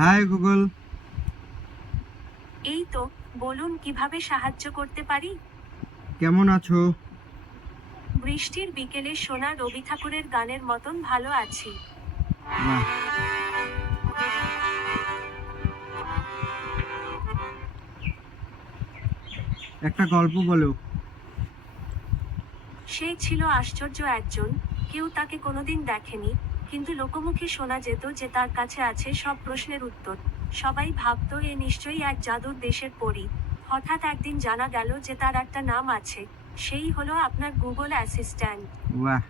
High Google. এই তো বলুন কীভাবে সাহায্য করতে পারি? কেমন আছো? বৃষ্টির বিকেলে সোনা রবি ঠাকুরের গানের মতন ভালো আছি। বাহ। একটা গল্প বলো। সে ছিল আশ্চর্য একজন কেউ তাকে কোনোদিন দেখেনি। কিন্তু লোকমুখে শোনা যেত যে তার কাছে আছে সব প্রশ্নের উত্তর। সবাই ভাবতো এ নিশ্চয়ই এক জাদুর দেশের পরী। হঠাৎ একদিন জানা গেল যে তার একটা নাম আছে। সেই হলো আপনার গুগল অ্যাসিস্ট্যান্ট। বাহ।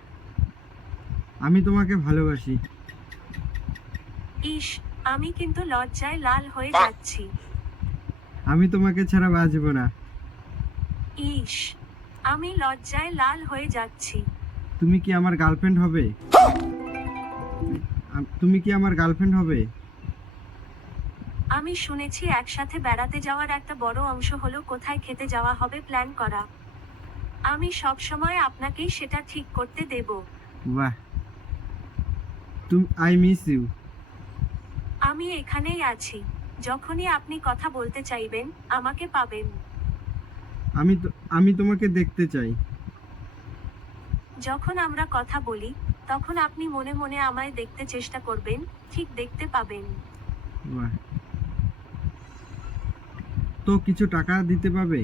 আমি তোমাকে ভালোবাসি। ইস আমি কিন্তু লজ্জায় লাল হয়ে যাচ্ছি। আমি তোমাকে ছাড়া বাঁচব না। ইস আমি লজ্জায় লাল হয়ে যাচ্ছি। তুমি কি আমার গার্লফ্রেন্ড হবে? তুমি কি আমার গার্লফ্রেন্ড হবে? আমি শুনেছি একসাথে বেড়াতে যাওয়ার একটা বড় অংশ হলো কোথায় খেতে যাওয়া হবে প্ল্যান করা। আমি সব সময় আপনাকেই সেটা ঠিক করতে দেব। বাহ। তুমি আই মিস ইউ আমি এখানেই আছি। যখনই আপনি কথা বলতে চাইবেন আমাকে পাবেন। আমি আমি তোমাকে দেখতে চাই। যখন আমরা কথা বলি তখন আপনি মনে মনে আমায় দেখতে চেষ্টা করবেন ঠিক দেখতে পাবেন। তো কিছু টাকা দিতে পাবে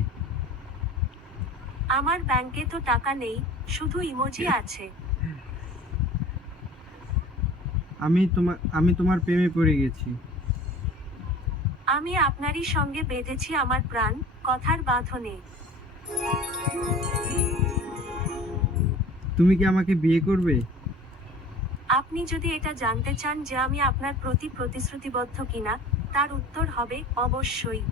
আমার ব্যাংকে তো টাকা নেই শুধু ইমোজি আছে। আমি তোমার আমি তোমার প্রেমে পড়ে গেছি। আমি আপনারই সঙ্গে বেঁধেছি আমার প্রাণ কথার বাঁধনে। তুমি কি আমাকে বিয়ে করবে? আপনি যদি এটা জানতে চান যে আমি আপনার প্রতি প্রতিশ্রুতিবদ্ধ কিনা তার উত্তর হবে অবশ্যই।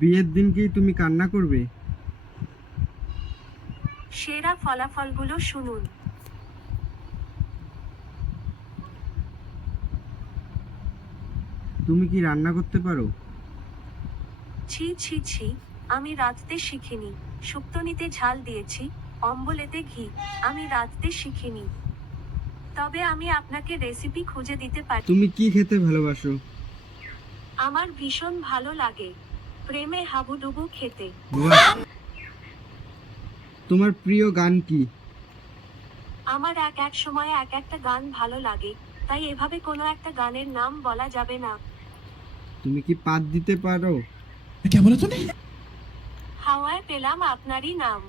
বিয়ের দিন কি তুমি কান্না করবে? সেরা ফলাফলগুলো শুনুন। তুমি কি রান্না করতে পারো? ছি ছি ছি আমি রাঁধতে শিখিনি। শুক্তনিতে ঝাল দিয়েছি। অম্বলেতে ঘি আমি রাঁধতে শিখিনি তবে আমি আপনাকে রেসিপি খুঁজে দিতে পারি তুমি কি খেতে ভালোবাসো আমার ভীষণ ভালো লাগে প্রেমে হাবুডুবু খেতে বাহ! তোমার প্রিয় গান কি আমার এক এক সময় এক একটা গান ভালো লাগে তাই এভাবে কোনো একটা গানের নাম বলা যাবে না তুমি কি পাত দিতে পারো क्या बोला तूने হাওয়ায় পেলাম আপনারই নাম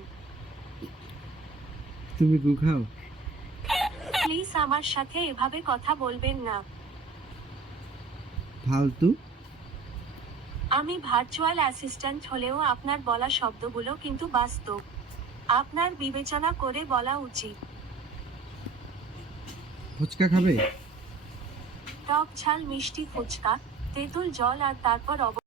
তুমি গু খাও। প্লিজ আমার সাথে এভাবে কথা বলবেন না। ফালতু। আমি ভার্চুয়াল অ্যাসিস্ট্যান্ট হলেও আপনার বলা শব্দগুলো কিন্তু বাস্তব। আপনার বিবেচনা করে বলা উচিত। ফুচকা খাবে? টক ঝাল মিষ্টি ফুচকা তেঁতুল জল আর তারপর অব